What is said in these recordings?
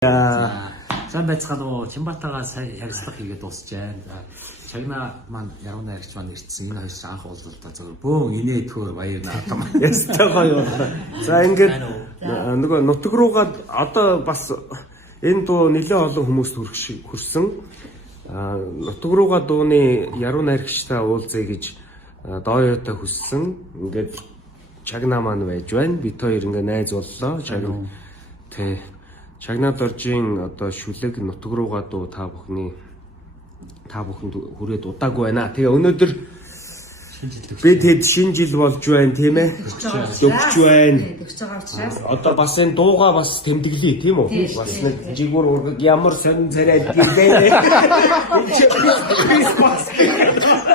сайн байцгаана уу. Чимбатагаа сая ярилцлага хийгээд дуусч байна. Чагна маань яруу найрагч маань ирсэн. Энэ хоёрын анх уулзалтаа зөвхөн бөөн инээ төхөр баяр наатам. Ястай гоё. За ингээд нөгөө нутаг руугаа одоо бас энэ дуу нэлээд олон хүмүүст хүрсэн. Нутаг руугаа дууны яруу найрагчтай уулзъя гэж дооёотой хүссэн. Ингээд Чагна маань байж байна. Бид хоёр ингээ найз боллоо. Чагнад оржийн одоо шүлэг нутаг руугаа дуу та бүхэнд хүрээд удаагүй байна. Тэгээ өнөөдөр бид хэд шинэ жил болж байна тийм ээ. Өгч байна. Одоо бас энэ дуугаа бас тэмдэглэе тийм үү? Бас нэг жигүүр ургаг ямар сонин царай гэлээ. Крисмас.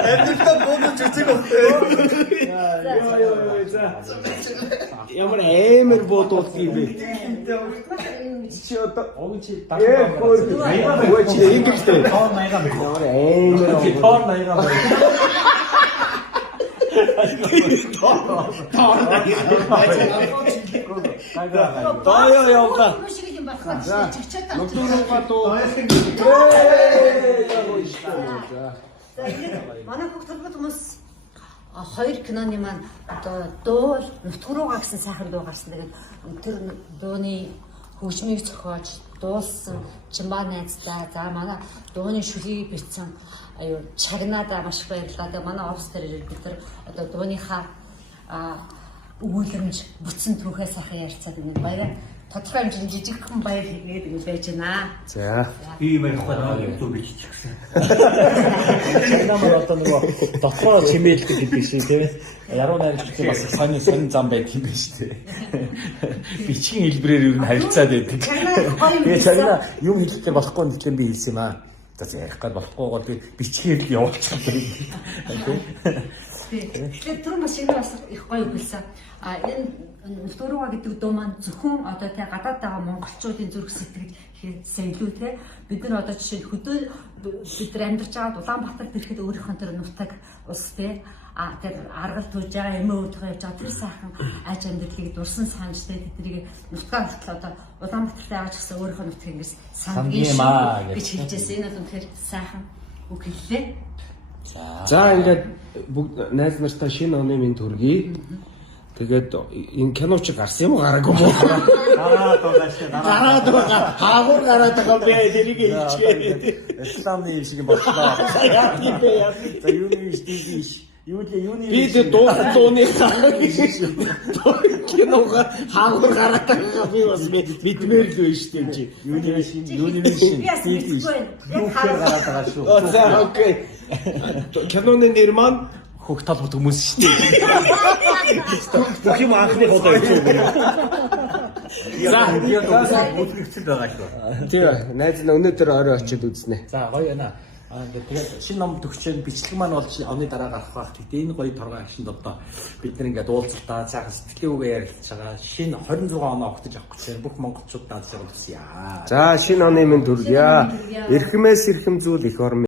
Эндээ бомб чүцэг өгтэй. Ямар эмэр бодол юм бэ? Чи одоо огч дагнаа. Ой чи ингэжтэй. Тоор маяга мэ. Эмэр тоор маяга мэ. Манай хүүхдүүд хүмүүс хоёр киноны маань одоо дуу нутг руугаа гэсэн сайхан дуу гарсан. Тэгээд тэр дууны хөгжмийг зохиож дуулсан Чимба найзтай. За манай дууны шүлгийг бичсэн аюу Чагнадаа маш их баярлалаа. Тэгээ манай офс дээр бид нар одоо дууныхаа өгүүлэмж бүтсэн түүхээ сайхан ярилцаад нэг баяр тодорхой хэмжээний жижигхэн баяр хийгээд ингэ байж байна. За Би юм ярихгүй дуу бичих гэсэн. Намайг одоо нөгөө дотроо чимээлдэг гэдэг шиг тийм ээ. Яруу найрагч бас сонин зам байдаг юм байна шүү дээ. Бичгийн хэлбэрээр юу н харилцаад байдаг. Тэгээ Чагна юм хэлэхдээ болохгүй гэхлээр би хэлсэн юм аа. За ярих гад болохгүйгоо би бичгээр л явуулчих юм. Тэгэхээр тэр машин бас их гоё хэлсэн. Энэ нутг руугаа гэдэг дуу маань зөвхөн одоо тэ гадаад байгаа монголчуудын зүрх сэтгэл хийсэн илүү те. Бид нар одоо жишээ хөдөө бид нар амьдарч байгаа Улаанбаатар гэхэд өөрийнхөө тэр нутаг ус те. Тэр аргал тууж байгаа эмээ үүдгээ явж байгаа тэр сайхан аж амьдралыг дурсан санжтай тэднийг нутгаа хүртэл одоо Улаанбаатартай авч гисэн өөрийнхөө нутгийг ингэж сангиймаа гэж хэлжсэн. Энэ бол үнэхээр сайхан үг хэллээ. За ингээд бүгд найз нартай шинэ оны минь төргий. Тэгээд энэ кино чи гарсан юм уу гараагүй юу? Гараад байгаа. Хаагур гараад байгаа би тэрийг хэлчихээ. Исламны шиг боллоо. Яа тийм бэ яа. За юуны стилиш. Юуны би тэр дууны кинога хаагур гараад байгаа би бас мэдмээр л байна шүү дээ чи. юуны стилиш. Юухээр гараад байгаа шүү. За окей. Киноны нэр маань Хөх талбарт хүмүүс шүү дээ. Бүх юм анхны удаа явж байгаа. За бүтгэгцэл байгаа шүү. тийм найз нь өнөөдөр орой очиод үзнэ. За гоё байна. Тэгээд шинэ ном төгсчэн бичлэг маань болж оны дараа гарах байх. Гэтэ энэ гоё торгой агшинд одоо бид нар ингээд уулзалтаа цаахан сэтгэлийн үгээ ярилцж байгаа. Шинэ 26 оноо огтж авах гэж бүх монголчуудад даалгавар өгсөн. За шинэ оны минь төргийа. Эрхмээс эрхэм зүйл их орн